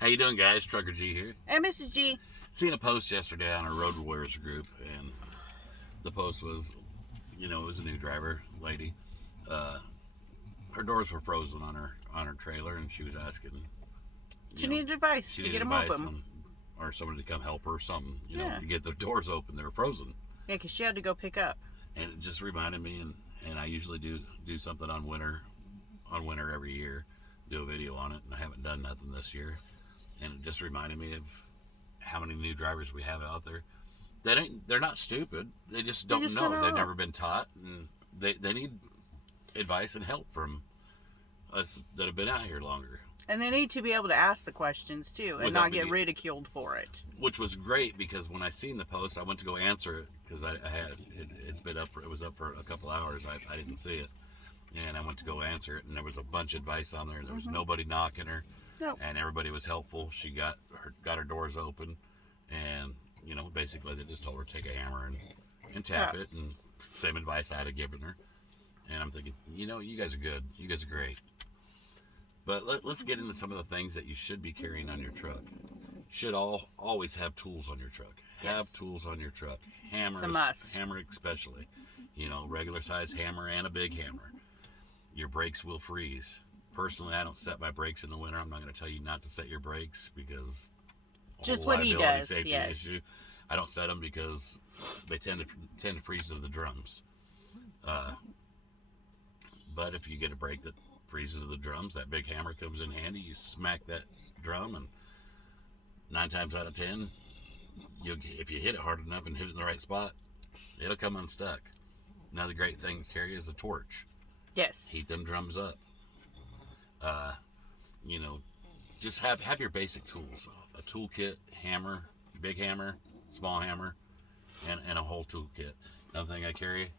How you doing, guys? Trucker G here. And Mrs. G. Seen a post yesterday on our Road Warriors group, and the post was, it was a new driver lady. Her doors were frozen on her trailer, and she was asking. She needed advice to get them open, or somebody to come help her, or something. To get their doors open. They were frozen. Yeah, because she had to go pick up. And it just reminded me, and I usually do something on winter every year, do a video on it, and I haven't done nothing this year. And it just reminded me of how many new drivers we have out there. They're not stupid. They just don't know. They've never been taught, and they need advice and help from us that have been out here longer. And they need to be able to ask the questions too, and not get ridiculed for it. Which was great, because when I seen the post, I went to go answer it, because it was up for a couple hours. I didn't see it, and I went to go answer it, and there was a bunch of advice on there. There was nobody knocking her. Nope. And everybody was helpful. She got her doors open, and basically they just told her to take a hammer and tap it, and same advice I had given her. And I'm thinking, you guys are good. You guys are great. But let's get into some of the things that you should be carrying on your truck. Should always have tools on your truck. Yes. Have tools on your truck. Hammers, it's a must. Hammer especially. Regular size hammer and a big hammer. Your brakes will freeze. Personally, I don't set my brakes in the winter. I'm not going to tell you not to set your brakes, because just what he does. Safety yes. issue. I don't set them because they tend to freeze to the drums. But if you get a brake that freezes to the drums, that big hammer comes in handy. You smack that drum, and 9 times out of 10, if you hit it hard enough and hit it in the right spot, it'll come unstuck. Another great thing to carry is a torch. Yes. Heat them drums up. Just have your basic tools. A toolkit, hammer, big hammer, small hammer, and a whole toolkit. Another thing I carry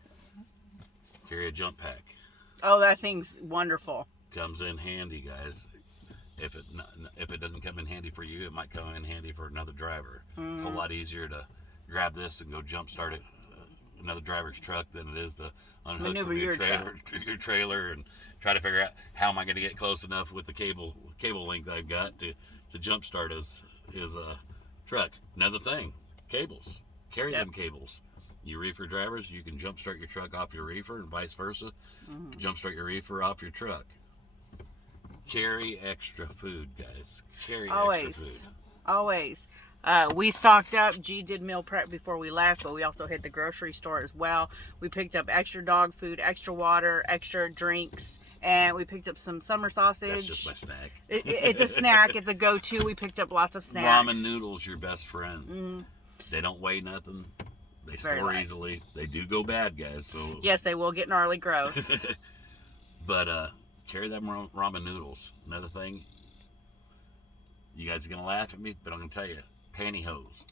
a jump pack. Oh, that thing's wonderful. Comes in handy, guys. If it doesn't come in handy for you, it might come in handy for another driver. It's a whole lot easier to grab this and go jump start it another driver's truck than it is to unhook from your trailer and try to figure out how am I going to get close enough with the cable length I've got to jump start his truck. Another thing, cables. Carry them cables. You reefer drivers, you can jump start your truck off your reefer, and vice versa. Jump start your reefer off your truck. Carry extra food, guys. Extra food. Always. We stocked up. G did meal prep before we left, but we also hit the grocery store as well. We picked up extra dog food, extra water, extra drinks, and we picked up some summer sausage. That's just my snack. It's a snack. It's a go-to. We picked up lots of snacks. Ramen noodles, your best friend. They don't weigh nothing. They store easily. They do go bad, guys. So yes, they will get gnarly gross. But carry them ramen noodles. Another thing, you guys are going to laugh at me, but I'm going to tell you, pantyhose.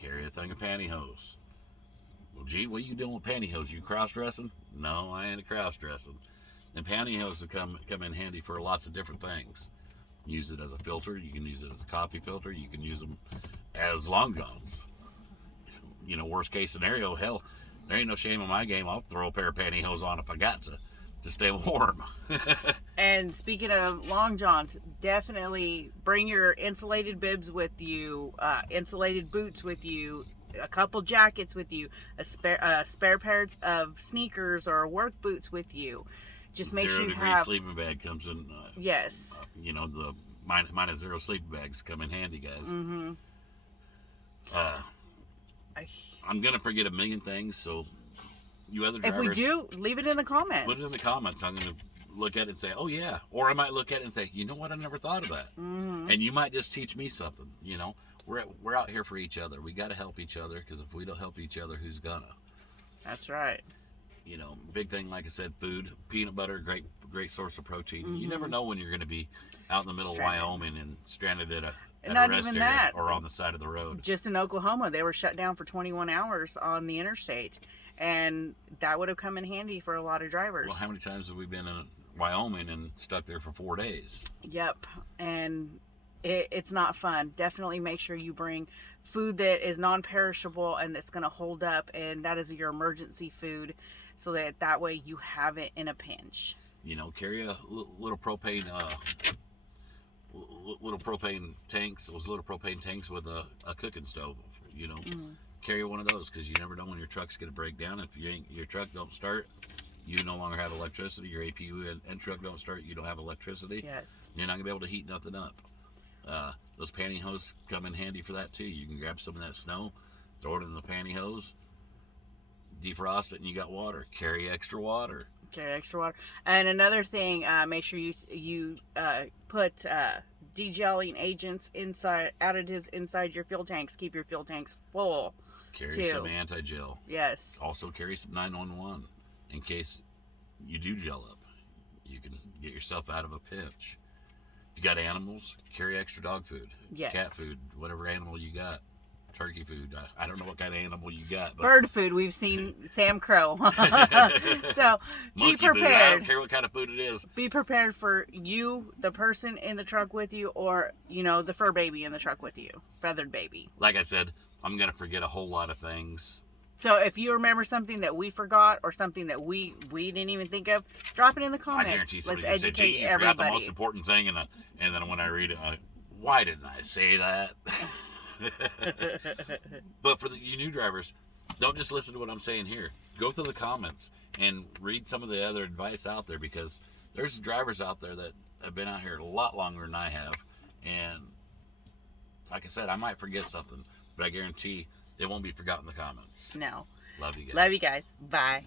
Carry a thing of pantyhose. Well, gee, what are you doing with pantyhose? You cross-dressing? No, I ain't cross-dressing. And pantyhose will come in handy for lots of different things. Use it as a filter. You can use it as a coffee filter. You can use them as long johns. Worst case scenario, hell, there ain't no shame in my game. I'll throw a pair of pantyhose on if I got to stay warm. And speaking of long johns, definitely bring your insulated bibs with you, insulated boots with you, a couple jackets with you, a spare pair of sneakers or work boots with you. Just make sure you have. 0 degree sleeping bag comes in. Yes. The minus 0 sleeping bags come in handy, guys. I'm gonna forget a million things, so you other drivers, if we do, leave it in the comments. Put it in the comments. I'm gonna look at it and say, oh yeah, or I might look at it and think, you know what, I never thought of that. And you might just teach me something. We're out here for each other. We got to help each other, because if we don't help each other, who's gonna? That's right. Big thing, like I said, food, peanut butter, great source of protein. You never know when you're going to be out in the middle of Wyoming and stranded at a rest area or on the side of the road. Just in Oklahoma, they were shut down for 21 hours on the interstate, and that would have come in handy for a lot of drivers. Well, how many times have we been in Wyoming and stuck there for 4 days? Yep, and it's not fun. Definitely make sure you bring food that is non-perishable and that's going to hold up, and that is your emergency food, so that way you have it in a pinch. Carry a little propane little propane tanks, those little propane tanks with a cooking stove, you know. Carry one of those, because you never know when your truck's going to break down. If your truck don't start, you no longer have electricity. Your APU and truck don't start, you don't have electricity. Yes. You're not going to be able to heat nothing up. Those pantyhose come in handy for that too. You can grab some of that snow, throw it in the pantyhose, defrost it, and you got water. Carry extra water. Carry extra water. And another thing, make sure you put degelling agents inside, additives inside your fuel tanks. Keep your fuel tanks full. Carry some anti-gel. Yes. Also carry some 911 in case you do gel up. You can get yourself out of a pinch. If you got animals, carry extra dog food, Yes. cat food, whatever animal you got. Turkey food. I don't know what kind of animal you got. But Bird food. We've seen Sam Crow. So monkey be food. I prepared. don't care what kind of food it is. Be prepared for you, the person in the truck with you, or, you know, the fur baby in the truck with you. Feathered baby. Like I said, I'm going to forget a whole lot of things. So if you remember something that we forgot or something that we didn't even think of, drop it in the I comments. guarantee Let's somebody just said, educate "Gee, you forgot the most everybody. important thing," and then when I read it, why didn't I say that? But for you new drivers, don't just listen to what I'm saying here. Go through the comments and read some of the other advice out there, because there's drivers out there that have been out here a lot longer than I have. And like I said, I might forget something, but I guarantee it won't be forgotten in the comments. No. Love you guys. Love you guys. Bye.